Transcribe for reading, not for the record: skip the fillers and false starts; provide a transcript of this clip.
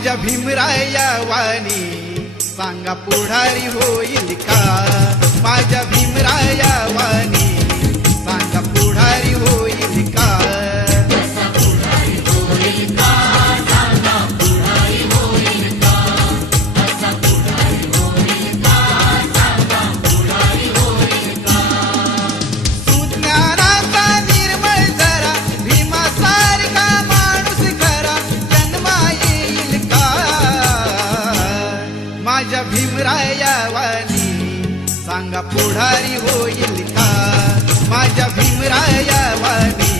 माझ्या भीमराया वाणी सांगा पुढारी होईल का? माझ्या भीमराया वाणी सांगा पुढारी होईल का? सुज्ञानाचा निर्मळ जरा भीमासारखा माणूस खरा जन्मा येईल का? माझ्या भीमराया वाणी सांगा पुढारी होईल का? माझ्या भीमराया वाणी